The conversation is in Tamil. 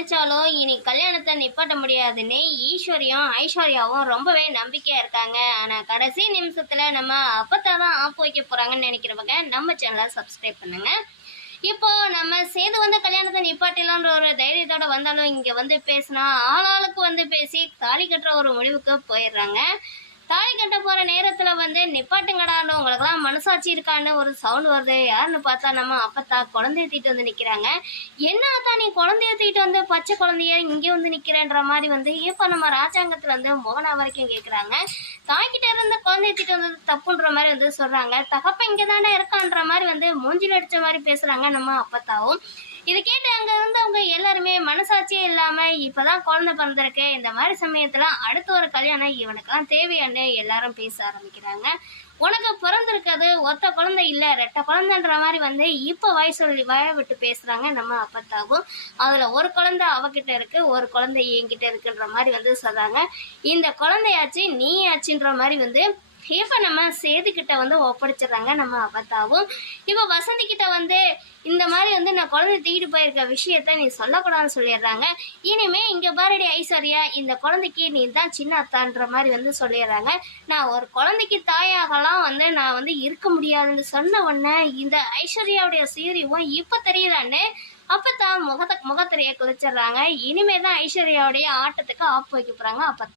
நினைச்சாலும் இனி கல்யாணத்தை நிப்பாட்ட முடியாதுன்னு ஐஸ்வர்யாவும் ரொம்பவே நம்பிக்கையா இருக்காங்க. ஆனா கடைசி நிமிஷத்துல நம்ம அப்பத்தான் ஆப்பு வைக்க போறாங்கன்னு நினைக்கிறவங்க நம்ம சேனலை சப்ஸ்கிரைப் பண்ணுங்க. இப்போ நம்ம சேது வந்து கல்யாணத்தை நிப்பாட்டலான்ற ஒரு தைரியத்தோட வந்தாலும் இங்க வந்து பேசினா ஆளாளுக்கு வந்து பேசி தாலி கட்டுற ஒரு முடிவுக்கு போயிடுறாங்க. தாலி கட்ட போற நேரத்துல வந்து நிப்பாட்டுங்கடான்னு உங்களுக்கெல்லாம் மனசாட்சி இருக்கான்னு ஒரு சவுண்ட் வருது. யாருன்னு பார்த்தா நம்ம அப்பத்தா குழந்தைய தூக்கிட்டு வந்து நிக்கிறாங்க. என்னத்தான் நீ குழந்தைய தூக்கிட்டு வந்து பச்சை குழந்தைய இங்கே வந்து நிக்கிறேன்ற மாதிரி வந்து இப்ப நம்ம ராஜாங்கத்துல வந்து மோகனா வரைக்கும் கேக்குறாங்க. தாய்கிட்ட இருந்த குழந்தைய தூக்கிட்டு வந்து தப்புன்ற மாதிரி வந்து சொல்றாங்க. தகப்ப இங்கதானே இருக்கான்ற மாதிரி வந்து மூஞ்சில அடிச்ச மாதிரி பேசுறாங்க நம்ம அப்பத்தாவும். இதை கேட்டு அங்க இருந்தவங்க எல்லாருமே மனசாட்சியே இல்லாம இப்பதான் குழந்தை பிறந்திருக்கு, இந்த மாதிரி சமயத்துல அடுத்த ஒரு கல்யாணம் இவனுக்கெல்லாம் தேவையான்னு எல்லாரும் பேச ஆரம்பிக்கிறாங்க. உனக்கு பிறந்திருக்கிறது ஒத்த குழந்தை இல்ல ரெட்ட குழந்தைன்ற மாதிரி வந்து இப்ப வாய விட்டு பேசுறாங்க நம்ம அப்பத்தாவும். அதுல ஒரு குழந்தை அவகிட்ட இருக்கு, ஒரு குழந்தை என்கிட்ட இருக்குன்ற மாதிரி வந்து சொல்றாங்க. இந்த குழந்தையாச்சு நீ ஆச்சுன்ற மாதிரி வந்து இப்ப நம்ம சேதுக்கிட்ட வந்து ஒப்படைச்சிடுறாங்க நம்ம அப்பத்தாவும். இப்ப வசந்தி கிட்ட வந்து இந்த மாதிரி வந்து நான் குழந்தை தூக்கிட்டு போயிருக்க விஷயத்த நீ சொல்லக்கூடாதுன்னு சொல்லிடுறாங்க. இனிமே இங்க பாரடி ஐஸ்வர்யா, இந்த குழந்தைக்கு நீ தான் சின்ன அத்தான்ற மாதிரி வந்து சொல்லிடுறாங்க. நான் ஒரு குழந்தைக்கு தாயாகலாம் வந்து நான் வந்து இருக்க முடியாதுன்னு சொன்ன உடனே இந்த ஐஸ்வர்யாவுடைய சீரியும் இப்ப தெரியுதான்னு அப்பத்தான் முகத்திரைய குதிச்சிடுறாங்க. இனிமேதான் ஐஸ்வர்யாவுடைய ஆட்டத்துக்கு ஆப்பு வைக்க போறாங்க அப்ப